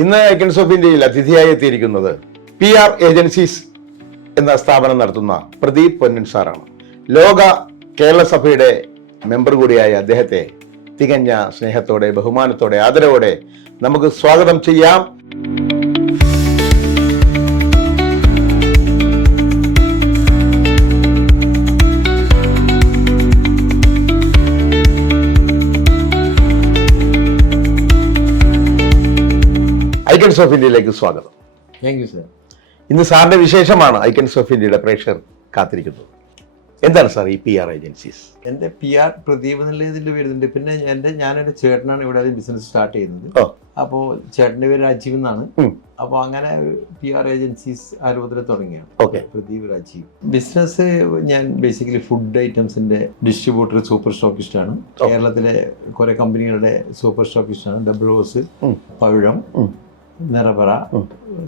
ഇന്ന് icons of ഇന്ത്യയിൽ അതിഥിയായി എത്തിയിരിക്കുന്നത് PR ഏജൻസീസ് എന്ന സ്ഥാപനം നടത്തുന്ന പ്രദീപ് പൊന്നൻ സാറാണ്. ലോക കേരള സഭയുടെ മെമ്പർ കൂടിയായ അദ്ദേഹത്തെ തികഞ്ഞ സ്നേഹത്തോടെ, ബഹുമാനത്തോടെ, ആദരവോടെ നമുക്ക് സ്വാഗതം ചെയ്യാം. ഐക്കൺസ് ഓഫ് ഇന്ത്യയിലേക്ക് സ്വാഗതം. Thank you sir. ഇന്ന് സാറിന്റെ വിശേഷമാണ് ഐക്കൺസ് ഓഫ് ഇന്ത്യയുടെ പ്രേക്ഷകർ കാത്തിരിക്കുന്നത്. എന്താണ് സാർ ഈ PR ഏജൻസീസ്? എൻ്റെ PR പ്രദീപ് എന്നുള്ള ഇതിൻ്റെ വരുന്നുണ്ട്. പിന്നെ ഞാനെൻ്റെ ചേട്ടനാണ് ഇവിടെ ബിസിനസ് സ്റ്റാർട്ട് ചെയ്യുന്നത്. അപ്പോൾ ചേട്ടൻ്റെ പേര് രാജീവ് എന്നാണ്. അപ്പോൾ അങ്ങനെ PR ഏജൻസീസ് ആരൂപത്തിൽ തുടങ്ങിയാണ്. പ്രദീപ് രാജീവ്. ബിസിനസ് ഞാൻ ബേസിക്കലി ഫുഡ് ഐറ്റംസിന്റെ ഡിസ്ട്രിബ്യൂട്ടർ, സൂപ്പർ സ്റ്റോക്കിസ്റ്റ് ആണ്. കേരളത്തിലെ കുറെ കമ്പനികളുടെ സൂപ്പർ സ്റ്റോക്കിസ്റ്റ് ആണ്. Double horse, Pavizham, Nirapara,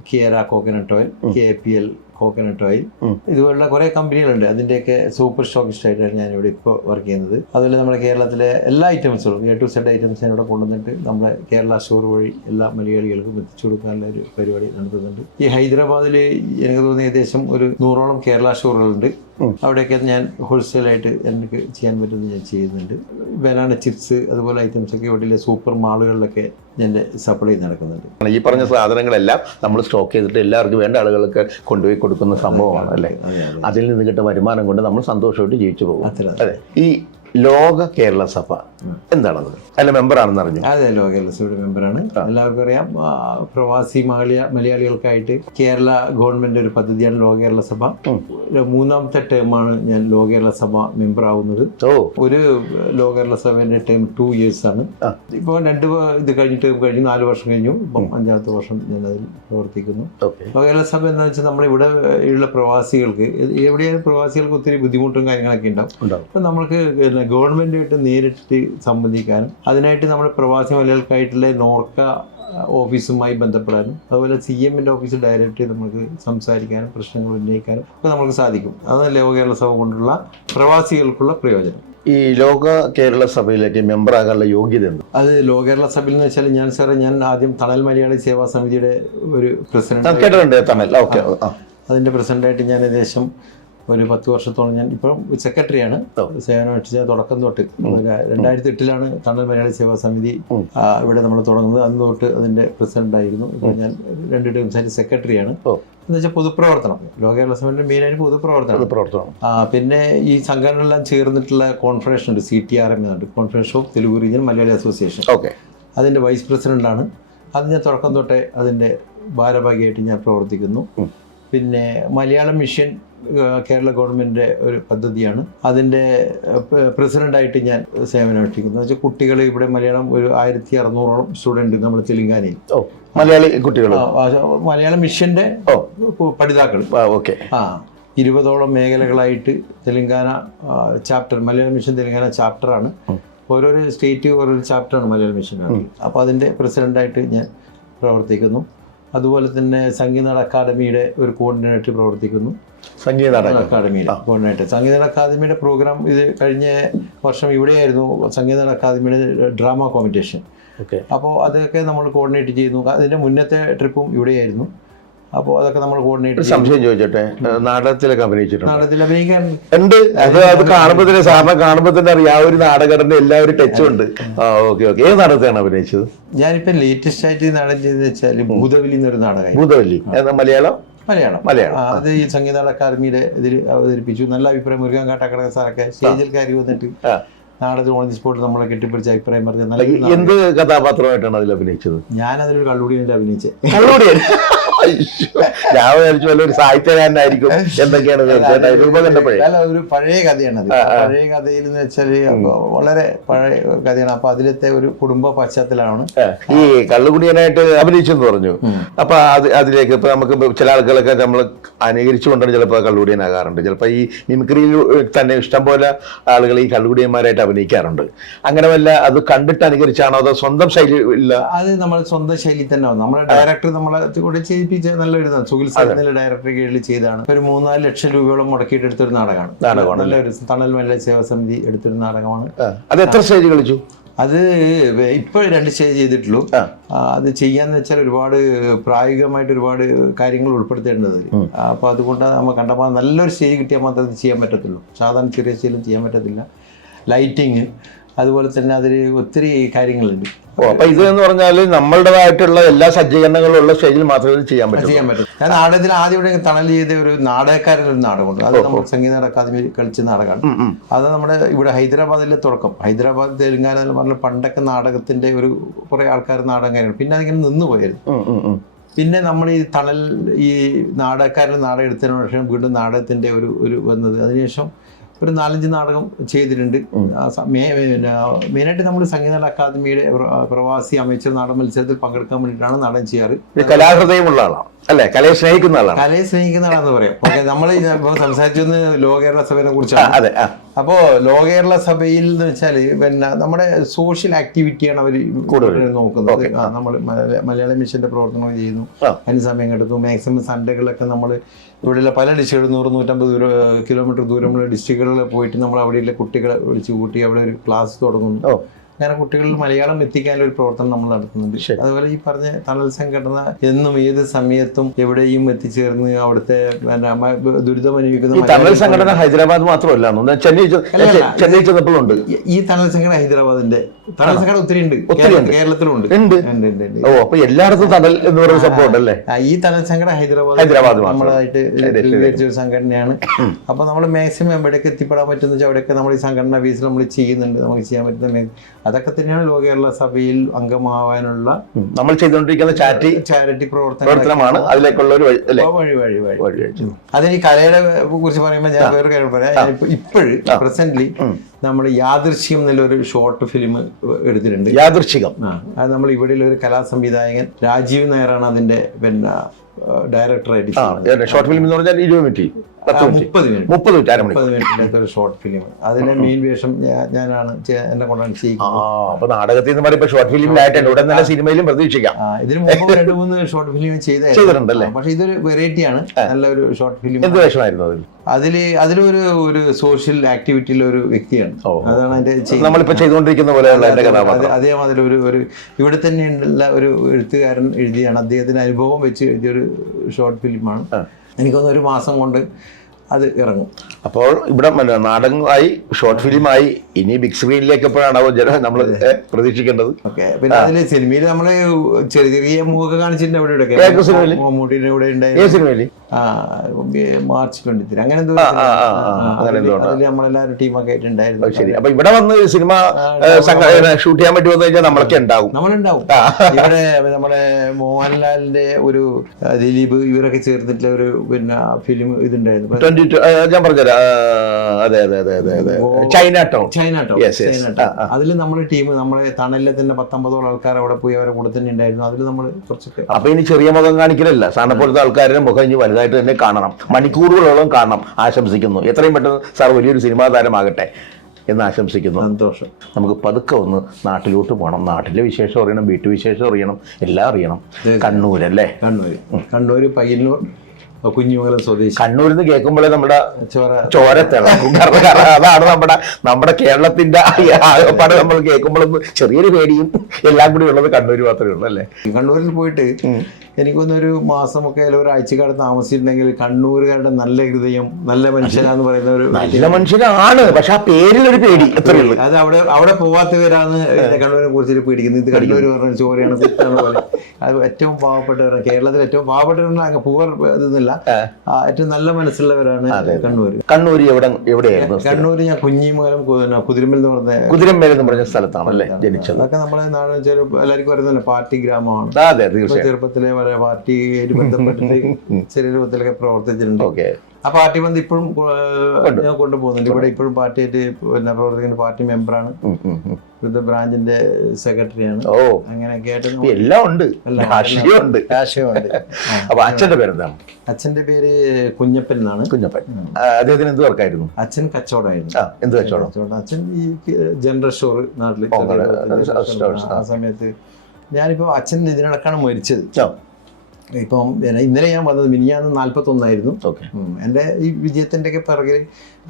Kera coconut oil, KPL coconut oil, ഇതുപോലുള്ള കുറെ കമ്പനികളുണ്ട്. അതിൻ്റെയൊക്കെ സൂപ്പർ സ്റ്റോക്കിസ്റ്റ് ആയിട്ടാണ് ഞാനിവിടെ ഇപ്പോൾ വർക്ക് ചെയ്യുന്നത്. അതുപോലെ നമ്മുടെ കേരളത്തിലെ എല്ലാ ഐറ്റംസുകളും A to Z ഐറ്റംസ് ഞാനിവിടെ കൊണ്ടുവന്നിട്ട് നമ്മുടെ കേരള സ്റ്റോർ വഴി എല്ലാ മലയാളികൾക്കും എത്തിച്ചു കൊടുക്കാനുള്ള ഒരു പരിപാടി നടത്തുന്നുണ്ട്. ഈ ഹൈദരാബാദിൽ എനിക്ക് തോന്നുന്നു ഏകദേശം ഒരു 100ഓളം കേരള സ്റ്റോറുകളുണ്ട്. അവിടെയൊക്കെ ഞാൻ ഹോൾസെയിലായിട്ട് എനിക്ക് ചെയ്യാൻ പറ്റുന്നത് ഞാൻ ചെയ്യുന്നുണ്ട്. ബനാന ചിപ്സ് അതുപോലെ ഐറ്റംസ് ഒക്കെ ഇവിടെ സൂപ്പർ മാളുകളിലൊക്കെ ഞാൻ സപ്ലൈ നടക്കുന്നുണ്ട്. ഈ പറഞ്ഞ സാധനങ്ങളെല്ലാം നമ്മൾ സ്റ്റോക്ക് ചെയ്തിട്ട് എല്ലാവർക്കും വേണ്ട ആളുകൾക്ക് കൊണ്ടുപോയി കൊടുക്കുന്ന സംഭവമാണ് അല്ലേ? അതിൽ നിന്ന് കിട്ടുന്ന വരുമാനം കൊണ്ട് നമ്മൾ സന്തോഷമായിട്ട് ജീവിച്ചു പോകും. അതെ. ഈ ലോക കേരള സഭ എന്താണത്? അതിലെ മെമ്പറാണെന്ന് അറിഞ്ഞു. അതെ, ലോക കേരള സഭയുടെ മെമ്പറാണ്. എല്ലാവർക്കും അറിയാം. പ്രവാസി മലയാളികൾക്കായിട്ട് കേരള ഗവൺമെന്റ് ഒരു പദ്ധതിയാണ് ലോക കേരള സഭ. 3ാമത്തെ ടേമാണ് ഞാൻ ലോക കേരള സഭ മെമ്പർ ആവുന്നത്. ഒരു ലോക കേരള സഭയുടെ ടേം 2 years ആണ്. ഇപ്പോൾ 2 ഇത് കഴിഞ്ഞിട്ട് 4 വർഷം കഴിഞ്ഞു. ഇപ്പം 5ാമത്തെ വർഷം ഞാൻ അതിൽ പ്രവർത്തിക്കുന്നു. ലോക കേരള സഭ എന്താ വെച്ചാൽ നമ്മളിവിടെ ഉള്ള പ്രവാസികൾക്ക്, എവിടെയായാലും പ്രവാസികൾക്ക് ഒത്തിരി ബുദ്ധിമുട്ടും കാര്യങ്ങളൊക്കെ ഉണ്ടാവും. അപ്പം നമ്മൾക്ക് ഗവൺമെന്റുമായിട്ട് നേരിട്ട് സംബന്ധിക്കാനും അതിനായിട്ട് നമ്മുടെ പ്രവാസി മലയാളികൾക്കായിട്ടുള്ള നോർക്ക ഓഫീസുമായി ബന്ധപ്പെടാനും അതുപോലെ CMന്റെ ഓഫീസ് ഡയറക്റ്റ് നമുക്ക് സംസാരിക്കാനും പ്രശ്നങ്ങൾ ഉന്നയിക്കാനും ഒക്കെ നമുക്ക് സാധിക്കും. അതാണ് ലോക കേരള സഭ കൊണ്ടുള്ള പ്രവാസികൾക്കുള്ള പ്രയോജനം. ഈ ലോക കേരള സഭയിലേക്ക് മെമ്പർ ആകാനുള്ള യോഗ്യത എന്ത്? അത് ലോക കേരള സഭയിൽ എന്ന് വെച്ചാൽ ഞാൻ ആദ്യം തണൽ മലയാളി സേവാ സമിതിയുടെ ഒരു പ്രസിഡന്റ്, അതിന്റെ പ്രസിഡന്റായിട്ട് ഞാൻ ഏകദേശം ഒരു 10 വർഷത്തോളം ഞാൻ ഇപ്പം സെക്രട്ടറിയാണ്. സേവനമനുഷ്ഠിച്ച തുടക്കം തൊട്ട് 2008 തണൽ മലയാളി സേവാ സമിതി ഇവിടെ നമ്മൾ തുടങ്ങുന്നത്. അന്ന് തൊട്ട് അതിന്റെ പ്രസിഡന്റ് ആയിരുന്നു. ഇപ്പം ഞാൻ 2 ടേംസായിട്ട് സെക്രട്ടറിയാണ്. എന്ന് വെച്ചാൽ പൊതുപ്രവർത്തനം, ലോക കേരള സഭയുടെ മെയിനായിട്ട് പൊതുപ്രവർത്തനം. പിന്നെ ഈ സംഘടനകളെല്ലാം ചേർന്നിട്ടുള്ള കോൺഫറൻഷൻ ഉണ്ട്, CTRM എന്നുണ്ട്, conference of Telugu region Malayali association. അതിന്റെ വൈസ് പ്രസിഡന്റാണ്. അത് ഞാൻ തുടക്കം തൊട്ടേ അതിന്റെ ഭാരവാഹിയായിട്ട് ഞാൻ പ്രവർത്തിക്കുന്നു. പിന്നെ മലയാളം മിഷൻ കേരള ഗവൺമെൻറ്റിൻ്റെ ഒരു പദ്ധതിയാണ്. അതിൻ്റെ പ്രസിഡൻ്റായിട്ട് ഞാൻ സേവനമനുഷ്ഠിക്കുന്നു. എന്ന് വെച്ചാൽ കുട്ടികൾ ഇവിടെ മലയാളം ഒരു 1600ഓളം സ്റ്റുഡൻറ്റ് നമ്മൾ തെലുങ്കാനയിൽ മലയാളി കുട്ടികൾ, മലയാളം മിഷൻ്റെ പഠിതാക്കൾ 20ഓളം മേഖലകളായിട്ട് തെലുങ്കാന ചാപ്റ്റർ, മലയാളം മിഷൻ തെലുങ്കാന ചാപ്റ്ററാണ്. ഓരോരോ സ്റ്റേറ്റ് ഓരോരോ ചാപ്റ്ററാണ് മലയാളം മിഷനാണ്. അപ്പോൾ അതിൻ്റെ പ്രസിഡൻ്റായിട്ട് ഞാൻ പ്രവർത്തിക്കുന്നു. അതുപോലെ തന്നെ സംഗീത അക്കാദമിയുടെ ഒരു കോർഡിനേറ്റർ പ്രവർത്തിക്കുന്നു. സംഗീത അക്കാദമിയുടെ കോർഡിനേറ്റർ, സംഗീത അക്കാദമിയുടെ പ്രോഗ്രാം ഇത് കഴിഞ്ഞ വർഷം ഇവിടെയായിരുന്നു. സംഗീത അക്കാദമിയുടെ ഡ്രാമ കോമ്പറ്റീഷൻ. അപ്പോൾ അതൊക്കെ നമ്മൾ കോർഡിനേറ്റ് ചെയ്യുന്നു. അതിൻ്റെ മുന്നത്തെ ട്രിപ്പും ഇവിടെയായിരുന്നു. അപ്പോൾ അതൊക്കെ നമ്മൾ കോർഡിനേറ്റ്. സംശയം ചോദിച്ചോട്ടെ, നാടകത്തിലൊക്കെ അഭിനയിച്ചിട്ടുണ്ട്? നാടകത്തിൽ അഭിനയിക്കാൻ ഉണ്ട്. അത് കാണുമ്പോൾ തന്നെ, സാറിനെ കാണുമ്പോൾ തന്നെ അറിയാം ആ ഒരു നാടകത്തിന്റെ എല്ലാവരും ടച്ചും ഉണ്ട്. ഏത് നാടകത്തെയാണ് അഭിനയിച്ചത്? ഞാനിപ്പോൾ ലേറ്റസ്റ്റ് ആയിട്ട് നാടകം ചെയ്തെന്ന് വെച്ചാൽ ഭൂതവലി എന്നൊരു നാടകം. ഭൂതവലി മലയാളം. അത് ഈ സംഗീത അക്കാദമിയുടെ ഇതിൽ അവതരിപ്പിച്ചു. നല്ല അഭിപ്രായം. മുരുകൻ കാട്ടാക്കട സാറൊക്കെ സ്റ്റേജിൽ കയറി വന്നിട്ട് നാടകത്തിൽ ഓൺ ദി സ്പോട്ട് നമ്മളെ കെട്ടിപ്പിടിച്ച അഭിപ്രായം പറഞ്ഞത്. എന്ത് കഥാപാത്രമായിട്ടാണ് അതിൽ അഭിനയിച്ചത്? ഞാൻ അതിലൊരു കള്ളുടിയനിൽ അഭിനയിച്ചത്. ഞാൻ വിചാരിച്ചു ഒരു സാഹിത്യകാരനായിരിക്കും എന്തൊക്കെയാണ്. അല്ല, ഒരു പഴയ കഥയാണ് അത്. പഴയ കഥയിൽ എന്ന് വെച്ചാൽ വളരെ പഴയ കഥയാണ്. അപ്പൊ അതിലത്തെ ഒരു കുടുംബ പശ്ചാത്തലമാണ്. ഈ കള്ളുകുടിയനായിട്ട് അഭിനയിച്ചെന്ന് പറഞ്ഞു. അപ്പൊ അതിലേക്ക് ഇപ്പൊ നമുക്ക് ചില ആളുകളൊക്കെ നമ്മൾ അനുകരിച്ചുകൊണ്ടാണ് ചിലപ്പോൾ കള്ളുകുടിയനാകാറുണ്ട്. ചിലപ്പോൾ ഈ മിമിക്രിയിൽ തന്നെ ഇഷ്ടംപോലെ ആളുകൾ ഈ കള്ളുകുടിയന്മാരായിട്ട് അഭിനയിക്കാറുണ്ട്. അങ്ങനെ വല്ല അത് കണ്ടിട്ട് അനുകരിച്ചാണോ അതോ സ്വന്തം ശൈലി ഇല്ല? അത് നമ്മൾ സ്വന്തം ശൈലി തന്നെ. നമ്മുടെ ഡയറക്ടർ നമ്മളെ കൂടെ ചെയ്യിപ്പിച്ച നല്ലൊരു സുഖിൽ സാറിന്റെ ഡയറക്ടർ കീഴിൽ ചെയ്താണ്. ഒരു 3-4 ലക്ഷം രൂപയോളം മുടക്കിയിട്ട് എടുത്തൊരു നാടകമാണ്. നല്ലൊരു തണൽ മലയാളി സേവാ സമിതി എടുത്തൊരു നാടകമാണ്. അത് എത്ര സ്റ്റേജ് കളിച്ചു? അത് ഇപ്പോൾ 2 സ്റ്റേജ് ചെയ്തിട്ടുള്ളൂ. അത് ചെയ്യാന്ന് വെച്ചാൽ ഒരുപാട് പ്രായോഗികമായിട്ട് ഒരുപാട് കാര്യങ്ങൾ ഉൾപ്പെടുത്തേണ്ടത്. അപ്പോൾ അതുകൊണ്ട് നമ്മൾ കണ്ടപ്പോൾ നല്ലൊരു സ്റ്റേജ് കിട്ടിയാൽ മാത്രമേ അത് ചെയ്യാൻ പറ്റത്തുള്ളൂ. സാധാരണ ചെറിയ സ്റ്റേജിലും ചെയ്യാൻ പറ്റത്തില്ല. ലൈറ്റിങ് അതുപോലെ തന്നെ അതിൽ ഒത്തിരി കാര്യങ്ങളുണ്ട്. അപ്പൊ ഇത് എന്ന് പറഞ്ഞാൽ നമ്മളുടേതായിട്ടുള്ള എല്ലാ സജ്ജീകരണങ്ങളും ഉള്ള സ്റ്റേജിൽ മാത്രമേ ചെയ്യാൻ പറ്റും. ഞാൻ നാടകത്തിൽ ആദ്യം ഇവിടെ തണൽ ചെയ്ത ഒരു നാടകക്കാരൻ്റെ ഒരു നാടകമുണ്ട്. അത് നമ്മൾ സംഗീത അക്കാദമി കളിച്ച നാടകമാണ്. അത് നമ്മുടെ ഇവിടെ ഹൈദരാബാദിലെ തുടക്കം. ഹൈദരാബാദ് തെലുങ്കാന എന്ന് പറഞ്ഞ പണ്ടൊക്കെ നാടകത്തിന്റെ ഒരു കുറെ ആൾക്കാർ നാടകം കാര്യങ്ങൾ പിന്നെ അതിങ്ങനെ നിന്ന് പോയായിരുന്നു. പിന്നെ നമ്മൾ ഈ തണൽ ഈ നാടകക്കാരൻ്റെ നാടകം എടുത്തതിന് ശേഷം വീണ്ടും നാടകത്തിന്റെ ഒരു വന്നത്. അതിനുശേഷം ഒരു 4-5 നാടകം ചെയ്തിട്ടുണ്ട്. മെയിനായിട്ട് നമ്മൾ സംഗീത അക്കാദമിയുടെ പ്രവാസി അമേച്ചർ നാടക മത്സരത്തിൽ പങ്കെടുക്കാൻ വേണ്ടിയിട്ടാണ് നാടകം ചെയ്യാറ്. കലാഹൃദയമുള്ള ആളാണ് അല്ലെ, കലയെ സ്നേഹിക്കുന്ന ആളാണ്. കലയെ സ്നേഹിക്കുന്ന ആളാണെന്ന് പറയാം. ഓക്കെ, നമ്മൾ സംസാരിച്ചത് ലോ കേരള സഭയെ കുറിച്ചാണ്. അപ്പോ ലോ കേരള സഭയിൽ എന്ന് വെച്ചാല് പിന്നെ നമ്മുടെ സോഷ്യൽ ആക്ടിവിറ്റിയാണ് അവർ കൂടുതൽ നോക്കുന്നത്. നമ്മൾ മലയാള മിഷന്റെ പ്രവർത്തനങ്ങൾ ചെയ്യുന്നു, അതിന് സമയം കണ്ടെത്തു. മാക്സിമം സൺഡേകളിലൊക്കെ നമ്മൾ ഇവിടെയുള്ള പല ഡിസ്ട്രിക്റ്റുകൾ 100-150 കിലോമീറ്റർ ദൂരമുള്ള ഡിസ്ട്രിക്റ്റുകളിൽ പോയിട്ട് നമ്മൾ അവിടെയുള്ള കുട്ടികളെ വിളിച്ചു കൂട്ടി അവിടെ ഒരു ക്ലാസ് തുടങ്ങുന്നു. അങ്ങനെ കുട്ടികളിൽ മലയാളം എത്തിക്കാനുള്ള ഒരു പ്രവർത്തനം നമ്മൾ നടത്തുന്നുണ്ട്. അതുപോലെ ഈ പറഞ്ഞ തണൽ സംഘടന എന്നും ഏത് സമയത്തും എവിടെയും എത്തിച്ചേർന്ന് അവിടുത്തെ ദുരിതം അനുഭവിക്കുന്ന തണൽ സംഘടന ഹൈദരാബാദ് മാത്രമല്ല, ചെന്നൈ ചെന്നപ്പോഴുണ്ട്. ഈ തണൽ സംഘടന ഹൈദരാബാദിന്റെ തണൽ സംഘടന ഒത്തിരി ഉണ്ട്, കേരളത്തിലുണ്ട്. അപ്പൊ എല്ലായിടത്തും തണൽ എന്ന് പറയുന്ന സംഭവം ഉണ്ടല്ലേ. ഈ തണൽ സംഘടന ഹൈദരാബാദ് നമ്മളായിട്ട് രൂപീകരിച്ച ഒരു സംഘടനയാണ്. അപ്പൊ നമ്മൾ മാക്സിമം എവിടേക്ക് എത്തിപ്പെടാൻ പറ്റുന്ന വെച്ചാൽ അവിടെയൊക്കെ നമ്മൾ ഈ സംഘടന ബേസിൽ നമ്മൾ ചെയ്യുന്നുണ്ട്. നമുക്ക് ചെയ്യാൻ പറ്റുന്ന അതൊക്കെ തന്നെയാണ് ലോ കേരള സഭയിൽ അംഗമാവാനുള്ള നമ്മൾ ചെയ്തുകൊണ്ടിരിക്കുന്ന ചാരിറ്റി പ്രവർത്തനമാണ് അതിലേക്കുള്ള ഒരു വഴി. അതിന് ഈ കലയെ കുറിച്ച് പറയുമ്പോൾ ഞാൻ വേറെ കാര്യം പറയാം. ഇപ്പോഴും പ്രസന്റ്ലി നമ്മൾ യാദൃശ്യം എന്നുള്ളൊരു ഷോർട്ട് ഫിലിം എടുത്തിട്ടുണ്ട്. യാദൃശ്ചികം. അത് നമ്മൾ ഇവിടെയുള്ള ഒരു കലാ സംവിധായകൻ രാജീവ് നായരാണ് അതിന്റെ പിന്നെ ഡയറക്ടറായിട്ട്. ഷോർട്ട് ഫിലിം എന്ന് പറഞ്ഞാൽ 20 മിനിറ്റ് 30 മിനിറ്റിനകത്ത് ഒരു ഷോർട്ട് ഫിലിം. അതിലെ മെയിൻ വേഷം ഞാനാണ്, എന്നെ കൊണ്ടാണ് ചെയ്യിക്കുന്നത്. അപ്പൊ നാടകത്തിൽ നിന്ന് പറയുമ്പോൾ ഷോർട്ട് ഫിലിമിലായിട്ടുണ്ട്, ഉടൻ തന്നെ സിനിമയിലും പ്രതീക്ഷിക്കാം. ഇതിന് മുമ്പ് 2-3 ഷോർട്ട് ഫിലിം ചെയ്തിട്ടുണ്ടല്ലേ. പക്ഷെ ഇതൊരു വെറൈറ്റിയാണ്, നല്ലൊരു ഷോർട്ട് ഫിലിം. എന്ത് വേഷമായിരുന്നു അതിലൊരു സോഷ്യൽ ആക്ടിവിറ്റിയിലെ ഒരു വ്യക്തിയാണ്. അതാണ് അതിന്റെ നമ്മളിപ്പോ ചെയ്തുകൊണ്ടിരിക്കുന്ന പോലെയുള്ള അദ്ദേഹം അതിലൊരു ഇവിടെ തന്നെയുള്ള ഒരു എഴുത്തുകാരൻ എഴുതിയാണ്. അദ്ദേഹത്തിന്റെ അനുഭവം വെച്ച് എഴുതിയൊരു ഷോർട്ട് ഫിലിമാണ്. എനിക്കൊന്ന് 1 മാസം കൊണ്ട് അത് ഇറങ്ങും. അപ്പോൾ ഇവിടെ നാടകമായി ഷോർട്ട് ഫിലിമായി ഇനി ബിഗ് സ്ക്രീനിലേക്ക് എപ്പോഴാണ് നമ്മൾ പ്രതീക്ഷിക്കേണ്ടത്? ഓക്കെ, പിന്നെ അതില് സിനിമയിൽ നമ്മള് ചെറിയ മൂവൊക്കെ കാണിച്ചിട്ടുണ്ട്. മമ്മൂട്ടിയുടെ കൂടെ ഉണ്ടായിരുന്നു മാർച്ച് 23 അങ്ങനെ നമ്മളെല്ലാവരും ടീമൊക്കെ ആയിട്ടുണ്ടായിരുന്നു. ശരി, അപ്പൊ ഇവിടെ വന്ന് സിനിമ ഷൂട്ട് ചെയ്യാൻ പറ്റുമോ എന്ന് വെച്ചാൽ നമ്മളുണ്ടാവും. ഇവിടെ നമ്മുടെ മോഹൻലാലിന്റെ ഒരു ദിലീപ് ഇവരൊക്കെ ചേർത്തിട്ടുള്ള ഒരു പിന്നെ ഫിലിം ഇതുണ്ടായിരുന്നു. ഞാൻ പറഞ്ഞുതരാം. അതെ ചൈന ടൗൺ. അതിൽ നമ്മുടെ ടീം നമ്മളെ തണലിലെ തന്നെ 19 ആൾക്കാർ അവിടെ പോയി അവരെ കൂടെ തന്നെ ഉണ്ടായിരുന്നു. അതിൽ നമ്മൾ കുറച്ചൊക്കെ. അപ്പൊ ഇനി ചെറിയ മുഖം കാണിക്കലല്ല, സാറിനെ പോലത്തെ ആൾക്കാരുടെ മുഖം ഇനി വലുതായിട്ട് തന്നെ കാണണം, മണിക്കൂറുകളോളം കാണണം. ആശംസിക്കുന്നു. എത്രയും പെട്ടെന്ന് സാർ വലിയൊരു സിനിമാ താരമാകട്ടെ എന്ന് ആശംസിക്കുന്നു. സന്തോഷം. നമുക്ക് പതുക്കെ ഒന്ന് നാട്ടിലോട്ട് പോകണം. നാട്ടിലെ വിശേഷം അറിയണം, വീട്ടുവിശേഷം അറിയണം, എല്ലാം അറിയണം. കണ്ണൂരല്ലേ? കണ്ണൂർ പയ്യന്നൂർ കുഞ്ഞുമംഗലം സ്വദേശി. കണ്ണൂരിൽ നിന്ന് കേൾക്കുമ്പോഴേ നമ്മുടെ ചോര തിളക്കും. അതാണ് നമ്മുടെ കേരളത്തിന്റെ ആകപ്പാട് നമ്മൾ കേൾക്കുമ്പോഴൊന്നും ചെറിയൊരു പേടിയും എല്ലാം കൂടി ഉള്ളത് കണ്ണൂർ മാത്രമേ ഉള്ളൂ അല്ലേ? കണ്ണൂരിൽ പോയിട്ട് എനിക്കൊന്നൊരു മാസമൊക്കെ അല്ലെങ്കിൽ ഒരാഴ്ചക്കാട് താമസിച്ചിട്ടുണ്ടെങ്കിൽ കണ്ണൂരുകാരുടെ നല്ല ഹൃദയം, നല്ല മനുഷ്യനാന്ന് പറയുന്ന ഒരു നല്ല മനുഷ്യനാണ്. പക്ഷെ ആ പേരിലൊരു പേടി അത്രയേ ഉള്ളൂ. അത് അവിടെ പോവാത്തവരാണ് കണ്ണൂരിനെ കുറിച്ച് പേടിക്കുന്നത്. ഇത് കണ്ണൂർ പറഞ്ഞ ചോരയാണ്, കുത്താണ് പോലെ. അത് ഏറ്റവും പാവപ്പെട്ടവരാണ് കേരളത്തിൽ. ഏറ്റവും പാവപ്പെട്ടവരാണ്, പൂവർ ഇതൊന്നുമില്ല, ഏറ്റവും നല്ല മനസ്സുള്ളവരാണ് കണ്ണൂർ. കണ്ണൂർ എവിടെയായിരുന്നു? കണ്ണൂർ ഞാൻ കുഞ്ഞിമംഗലം കുതിരമ്പൽ എന്ന് പറഞ്ഞ സ്ഥലത്താണല്ലേ ജനിച്ചത്. അതൊക്കെ നമ്മളെ നാട് എല്ലാവർക്കും പറയുന്നല്ലോ പാർട്ടി ഗ്രാമമാണ്. ചെറുപ്പത്തിലെ പാർട്ടിയായിട്ട് ബന്ധപ്പെട്ടിട്ട് ചെറിയ രൂപത്തിലൊക്കെ പ്രവർത്തിച്ചിട്ടുണ്ട്. ആ പാർട്ടി ബന്ധം ഇപ്പോഴും ഞാൻ കൊണ്ടുപോകുന്നുണ്ട്. ഇവിടെ ഇപ്പോഴും പാർട്ടിയായിട്ട് പിന്നെ പ്രവർത്തിക്കുന്ന പാർട്ടി മെമ്പറാണ്, ഇവിടുത്തെ ബ്രാഞ്ചിന്റെ സെക്രട്ടറിയാണ്. അങ്ങനെയൊക്കെ ആയിട്ട് എല്ലാം ഉണ്ട്, രാഷ്ട്രീയമുണ്ട്. അപ്പൊ അച്ഛന്റെ പേരെന്താണ്? അച്ഛന്റെ പേര് കുഞ്ഞപ്പൻ എന്നാണ്. കുഞ്ഞപ്പൻ. അദ്ദേഹത്തിന് എന്ത് വർക്കായിരുന്നു? അച്ഛൻ കച്ചവടമായിരുന്നു. എന്ത് കച്ചവടം? അച്ഛൻ ഈ ജനറൽ സ്റ്റോർ നാട്ടില്. ആ സമയത്ത് ഞാനിപ്പോ അച്ഛൻ ഇതിനിടക്കാണ് മരിച്ചത്. ഇപ്പം ഇന്നലെ ഞാൻ വന്നത് മിനിഞ്ഞാന്ന് 41 ഓക്കെ. എൻ്റെ ഈ വിജയത്തിൻ്റെ ഒക്കെ പിറകിൽ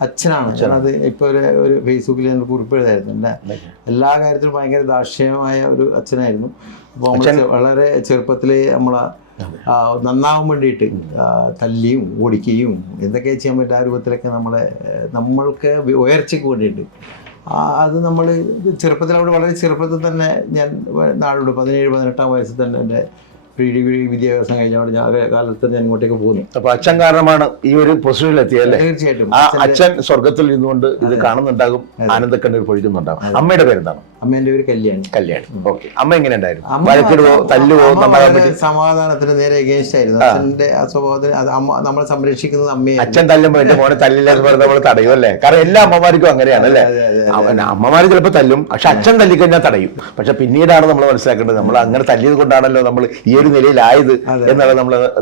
അച്ഛനാണ്. അത് ഇപ്പോൾ ഒരു ഫേസ്ബുക്കിൽ ഞാൻ കുറിപ്പ് എഴുതായിരുന്നു. എൻ്റെ എല്ലാ കാര്യത്തിലും ഭയങ്കര ദാക്ഷ്യമായ ഒരു അച്ഛനായിരുന്നു. അപ്പോൾ നമ്മൾ വളരെ ചെറുപ്പത്തിൽ നമ്മളെ നന്നാവാൻ വേണ്ടിയിട്ട് തല്ലിയും ഓടിക്കുകയും എന്തൊക്കെ ചെയ്യാൻ പറ്റും ആ രൂപത്തിലൊക്കെ നമ്മൾക്ക് ഉയർച്ചയ്ക്ക് വേണ്ടിയിട്ട് അത് നമ്മൾ ചെറുപ്പത്തിൽ അവിടെ വളരെ ചെറുപ്പത്തിൽ തന്നെ ഞാൻ നാടോട് 17-18 വയസ്സിൽ തന്നെ എൻ്റെ പ്രീ വിദ്യാഭ്യാസം കഴിഞ്ഞാൽ ഞാൻ കാലത്ത് ഞാൻ ഇങ്ങോട്ടേക്ക് പോകുന്നു. അപ്പൊ അച്ഛൻ കാരണമാണ് ഈ ഒരു പൊസിഷനിൽ എത്തിയല്ലേ? തീർച്ചയായിട്ടും. ആ അച്ഛൻ സ്വർഗത്തിൽ നിന്നുകൊണ്ട് ഇത് കാണുന്നുണ്ടാകും, ആനന്ദക്കണ്ണീർ പൊഴിക്കുന്നുണ്ടാകും. അമ്മയുടെ പേരെന്താണ്? അമ്മേന്റെ പേര് കല്യാണി. ഓക്കെ. അമ്മ എങ്ങനെ ഉണ്ടായിരുന്നു? വഴക്കിടുവോ തല്ലുവോ? സമാധാനത്തിന് നേരെ എഗേൻസ്റ്റ് ആയിരുന്നു. അച്ഛന്റെ ആ സ്വഭാവത്തിന് അത് അമ്മ നമ്മളെ സംരക്ഷിക്കുന്നത് അമ്മയെ. അച്ഛൻ തല്ലുമ്പോ എന്റെ മോനെ തല്ലില്ലെന്ന് പറഞ്ഞ് നമ്മൾ തടയും അല്ലേ? കാരണം എല്ലാ അമ്മമാർക്കും അങ്ങനെയാണ് അല്ലേ? അമ്മമാര് ചിലപ്പോൾ തല്ലും, പക്ഷെ അച്ഛൻ തല്ലിക്കഴിഞ്ഞാൽ തടയും. പക്ഷെ പിന്നീടാണ് നമ്മൾ മനസ്സിലാക്കേണ്ടത് നമ്മൾ അങ്ങനെ തല്ലിയത് കൊണ്ടാണല്ലോ നമ്മൾ ഈ ഒരു നിലയിലായത് എന്നാണ്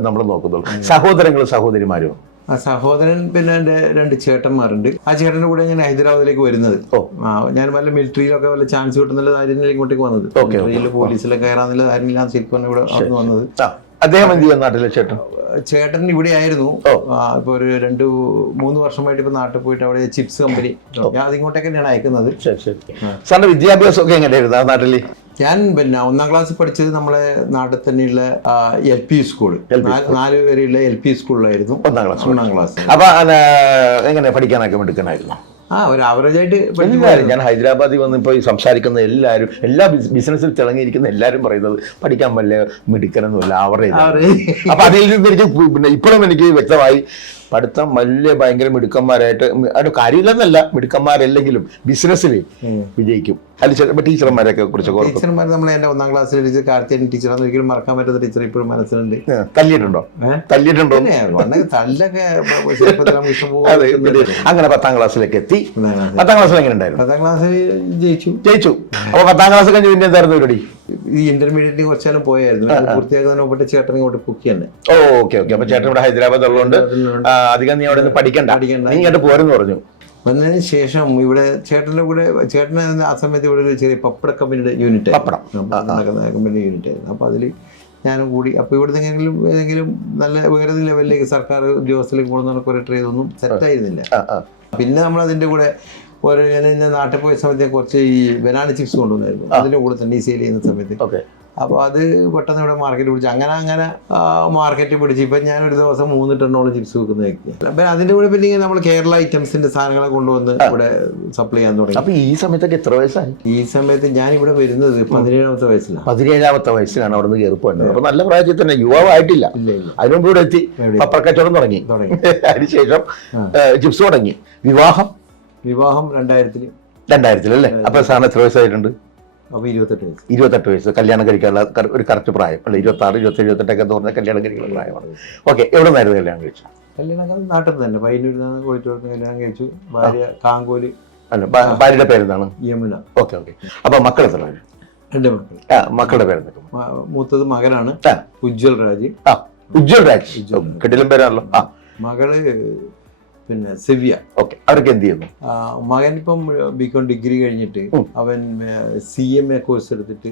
നമ്മൾ നോക്കുന്നുള്ളൂ. സഹോദരങ്ങളും സഹോദരിമാരും? ആ സഹോദരൻ പിന്നെ എൻ്റെ 2 ചേട്ടന്മാരുണ്ട്. ആ ചേട്ടൻ്റെ കൂടെ ഞാൻ ഹൈദരാബാദിലേക്ക് വരുന്നത്. ഞാൻ വല്ല മിലിറ്ററിയിലൊക്കെ വല്ല ചാൻസ് കിട്ടുന്നുള്ള കാര്യത്തിൽ ഇങ്ങോട്ടേക്ക് വന്നത്. മിലിറ്ററിയിൽ പോലീസിലൊക്കെ കയറാന്നുള്ള കാര്യം ശരിക്കും ഇവിടെ വന്നത്. അദ്ദേഹം എന്ത് ചെയ്യുന്ന നാട്ടിലെ ചേട്ടൻ? ചേട്ടൻ ഇവിടെ ആയിരുന്നു. ഇപ്പൊ ഒരു 2-3 വർഷമായിട്ട് ഇപ്പൊ നാട്ടിൽ പോയിട്ട് അവിടെ ചിപ്സ് കമ്പനി ഞാൻ അതിങ്ങോട്ടേക്ക് തന്നെയാണ് അയക്കുന്നത്. സാറിന്റെ വിദ്യാഭ്യാസം ഒക്കെ എങ്ങനെയായിരുന്നു ആ നാട്ടില്? ഞാൻ പിന്നെ 1ാം ക്ലാസ് പഠിച്ചത് നമ്മളെ നാട്ടിൽ തന്നെയുള്ള LP സ്കൂൾ, 4 വരെയുള്ള LP സ്കൂളിലായിരുന്നു. 1ാം ക്ലാസ്. അപ്പൊ എങ്ങനെ പഠിക്കാനൊക്കെ എടുക്കാനായിരുന്നു? ഒരു ആവറേജ് ആയിട്ട്. ഞാൻ ഹൈദരാബാദിൽ വന്നിപ്പോൾ ഈ സംസാരിക്കുന്ന എല്ലാവരും, എല്ലാ ബിസിനസ്സിൽ തിളങ്ങിയിരിക്കുന്ന എല്ലാവരും പറയുന്നത് പഠിക്കാൻ വല്ല മിടുക്കനൊന്നുമില്ല, ആവറേജ്. അപ്പൊ അതിൽ നിന്ന് എനിക്ക് പിന്നെ ഇപ്പോഴും എനിക്ക് വ്യക്തമായി പഠിത്തം വലിയ ഭയങ്കര മിടുക്കന്മാരായിട്ട് അത് കാര്യമില്ലെന്നല്ല, മിടുക്കന്മാരല്ലെങ്കിലും ബിസിനസ്സിൽ വിജയിക്കും. അതിൽ ചിലപ്പോൾ ടീച്ചർമാരെയൊക്കെ കുറിച്ച് ടീച്ചർമാർ നമ്മൾ എൻ്റെ 1ാം ക്ലാസ്സിൽ ടീച്ചർ കാർത്തികൻ ടീച്ചറാണ്. ഒരിക്കലും മറക്കാൻ പറ്റാത്ത ടീച്ചർ ഇപ്പോഴും മനസ്സിലുണ്ട്. തല്ലിയിട്ടുണ്ടോ? തല്ലിയിട്ടുണ്ടോ? തല്ലൊക്കെ അങ്ങനെ 10ാം ക്ലാസ്സിലേക്ക് എത്തി. 10ാം ക്ലാസ്സിൽ എങ്ങനെ ഉണ്ടായിരുന്നു? 10ാം ക്ലാസ്സിൽ ജയിച്ചു. അപ്പൊ 10ാം ക്ലാസ് കഴിഞ്ഞ് പിന്നെ എന്തായിരുന്നു പരിപാടി? ഈ ഇന്റർമീഡിയറ്റ് കുറച്ചാലും പോയായിരുന്നു. പൂർത്തിയാക്കുന്നതിന് മുമ്പ് ചേട്ടൻ ഇങ്ങോട്ട് കുക്ക് തന്നെ. ഓക്കെ. അപ്പൊ ചേട്ടൻ ഇവിടെ ഹൈദരാബാദ് ഉള്ളതുകൊണ്ട് അധികം നീ അവിടെ നിന്ന് പഠിക്കണ്ട, നീ ഇങ്ങോട്ട് പോരെന്ന് പറഞ്ഞു. വന്നതിന് ശേഷം ഇവിടെ ചേട്ടൻ്റെ കൂടെ ചേട്ടന് ആ സമയത്ത് ഇവിടെ ഒരു ചെറിയ പപ്പട കമ്പനിയുടെ യൂണിറ്റ് കമ്പനിയുടെ യൂണിറ്റ് ആയിരുന്നു. അപ്പോൾ അതിൽ ഞാനും കൂടി. അപ്പോൾ ഇവിടുന്ന് ഏതെങ്കിലും നല്ല വേറെ ലെവലിലേക്ക് സർക്കാർ ഉദ്യോഗസ്ഥരിലേക്ക് പോകുന്ന കുറേ ട്രേഡൊന്നും സെറ്റായിരുന്നില്ല. പിന്നെ നമ്മൾ അതിൻ്റെ കൂടെ ഞാൻ നാട്ടിൽ പോയ സമയത്ത് കുറച്ച് ഈ ബനാന ചിപ്സ് കൊണ്ടുവന്നായിരുന്നു. അതിൻ്റെ കൂടെ തന്നെ ഈ സെയിൽ ചെയ്യുന്ന സമയത്ത്. അപ്പോൾ അത് പെട്ടെന്ന് ഇവിടെ മാർക്കറ്റ് പിടിച്ചു. അങ്ങനെ മാർക്കറ്റ് പിടിച്ചു. ഇപ്പം ഞാനൊരു ദിവസം 3 ടണ്ണോളം ചിപ്സ് വെക്കുന്ന വ്യക്തിയാണ്. അപ്പം അതിൻ്റെ കൂടെ പിന്നെ നമ്മൾ കേരള ഐറ്റംസിന്റെ സാധനങ്ങളെ കൊണ്ടുവന്ന് ഇവിടെ സപ്ലൈ ചെയ്യാൻ തുടങ്ങി. അപ്പൊ ഈ സമയത്തൊക്കെ എത്ര വയസ്സായി? ഈ സമയത്ത് ഞാൻ ഇവിടെ വരുന്നത് 17ാമത്തെ വയസ്സിലാണ്. 17ാമത്തെ വയസ്സിലാണ് അവിടെ നിന്ന് കയറി പോയത്. അപ്പൊ നല്ല പ്രായത്തിൽ തന്നെ, യുവാവായിട്ടില്ല. അതിനു മുമ്പ് ഇവിടെ എത്തി പപ്പടക്കച്ചവടം തുടങ്ങി. അതിനുശേഷം ചിപ്സ് തുടങ്ങി. വിവാഹം 2000 അല്ലേ? അപ്പൊ സാറിന് എത്ര വയസ്സായിട്ടുണ്ട്? 28 വയസ്സ്. കല്യാണം കഴിക്കാനുള്ള ഒരു കറക്റ്റ് പ്രായം അല്ലെ? 26, 27, 28 എന്ന് പറഞ്ഞാൽ കല്യാണം കഴിക്കുന്ന പ്രായമാണ്. ഓക്കെ. എവിടെ നിന്നായിരുന്നു കല്യാണം കഴിച്ചു? കല്യാണം നാട്ടിൽ തന്നെ പയ്യന്നൂരിൽ നിന്ന് കോഴിക്കോട് കല്യാണം കഴിച്ചു. ഭാര്യ കാങ്കോല്. അല്ല, ഭാര്യയുടെ പേരെന്താണ്? യമുന. ഓക്കെ. അപ്പൊ മക്കൾ എത്ര പേര്? 2 മക്കൾ. മക്കളുടെ പേരെന്തൊക്കെ? മൂത്തത് മകനാണ്, ഉജ്ജ്വൽ രാജ്. ഉജ്ജ്വൽ രാജ്, കെട്ടിലും പേരാണല്ലോ. മകള് പിന്നെ സെവ്യ. ഓക്കെ. അവരൊക്കെ എന്ത് ചെയ്യുന്നു? മകൻ ഇപ്പം ബികോം ഡിഗ്രി കഴിഞ്ഞിട്ട് അവൻ CMA കോഴ്സ് എടുത്തിട്ട്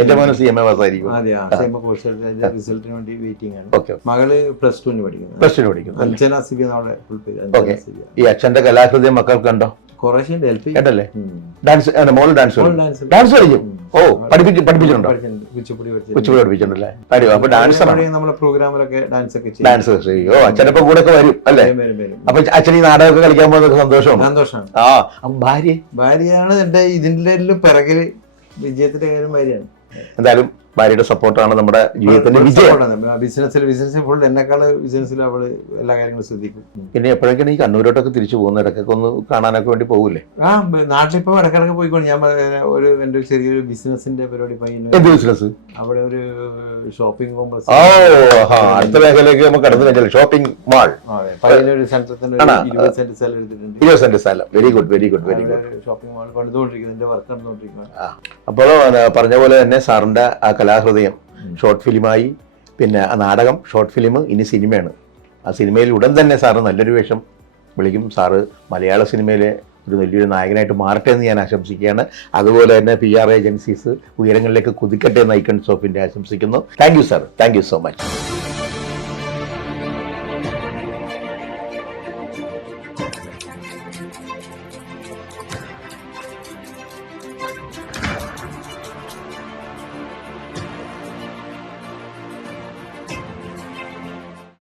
എന്റെ മോനെ CMA പാസ്സായിരിക്കും. CMA കോഴ്സ് എടുത്ത് അതിന്റെ റിസൾട്ടിന് വേണ്ടി വെയിറ്റിംഗ് ആണ്. മകള് +2 പഠിക്കുന്നു. അഞ്ജന സിബി നമ്മുടെ ഫുൾ പേര്. ഈ അച്ഛന്റെ കലാകൃതിയും മക്കൾക്ക് കണ്ടോ? കുറേശ്ശെ ഹെൽപ്പ് കേട്ടല്ലേ? ഡാൻസ് കളിക്കും. ഓ, പഠിപ്പിച്ചിട്ടുണ്ടോ? കുച്ചിപ്പുടി പഠിപ്പിച്ചിട്ടുണ്ടല്ലേ? അപ്പൊ ഡാൻസ് നമ്മുടെ പ്രോഗ്രാമിലൊക്കെ ഡാൻസ് ചെയ്യോ? അച്ഛനപ്പം കൂടെ ഒക്കെ വരും അല്ലേ? അപ്പൊ അച്ഛൻ ഈ നാടകമൊക്കെ കളിക്കാൻ പോകുന്നത് സന്തോഷമാണ്. ഭാര്യയാണ് എന്റെ ഇതിന്റെ പിറകില് വിജയത്തിന്റെ കാര്യം ഭാര്യയാണ്. എന്തായാലും ഭാര്യയുടെ സപ്പോർട്ടാണ് നമ്മുടെ ജീവിതത്തിന്റെ വിജയം. ബിസിനസ്സിൽ ഫുൾ എന്നെക്കാള് ബിസിനസ്സിൽ അവള് എല്ലാ കാര്യങ്ങളും ശ്രദ്ധിക്കും. പിന്നെ എപ്പോഴൊക്കെയാണ് ഈ കണ്ണൂരോട്ടൊക്കെ തിരിച്ചു പോകുന്നത്? ഇടയ്ക്കൊക്കെ ഒന്ന് കാണാനൊക്കെ വേണ്ടി പോകൂലേ? നാട്ടിലിപ്പോ ഇടക്കിടക്ക് പോയിക്കോണം. ഞാൻ എന്റെ ചെറിയൊരു ബിസിനസിന്റെ പരിപാടി. എന്ത് ബിസിനസ്? അവിടെ ഒരു ഷോപ്പിംഗ് കോംപ്ലക്സ്. അടുത്ത മേഖലയിലേക്ക് നമുക്ക് കടന്നു കഴിഞ്ഞാൽ ഷോപ്പിംഗ് മാൾ. ഒരു സെന്ററിൽ തന്നെ 20 സെന്റ് സ്ഥലം എടുത്തിട്ടുണ്ട്. 20 സെന്റ് സ്ഥലം. Very good. ഷോപ്പിംഗ് മാൾ പണിതുകൊണ്ടിരിക്കുന്നത്, വർക്ക് നടന്നുകൊണ്ടിരിക്കുന്നത്. അപ്പോൾ പറഞ്ഞ പോലെ തന്നെ സാറിന്റെ ആ കലാഹൃദയം ഷോർട്ട് ഫിലിമായി, പിന്നെ ആ നാടകം, ഷോർട്ട് ഫിലിം, ഇനി സിനിമയാണ്. ആ സിനിമയിൽ ഉടൻ തന്നെ സാറ് നല്ലൊരു വേഷം വിളിക്കും. സാറ് മലയാള സിനിമയിലെ ഒരു വലിയൊരു നായകനായിട്ട് മാറട്ടെ എന്ന് ഞാൻ ആശംസിക്കുകയാണ്. അതുപോലെ തന്നെ PR ഏജൻസീസ് ഉയരങ്ങളിലേക്ക് കുതിക്കട്ടെ എന്ന് ഐക്കൺസ് ഓഫ് ഇന്ത്യ ആശംസിക്കുന്നു. Thank you sir, thank you so much.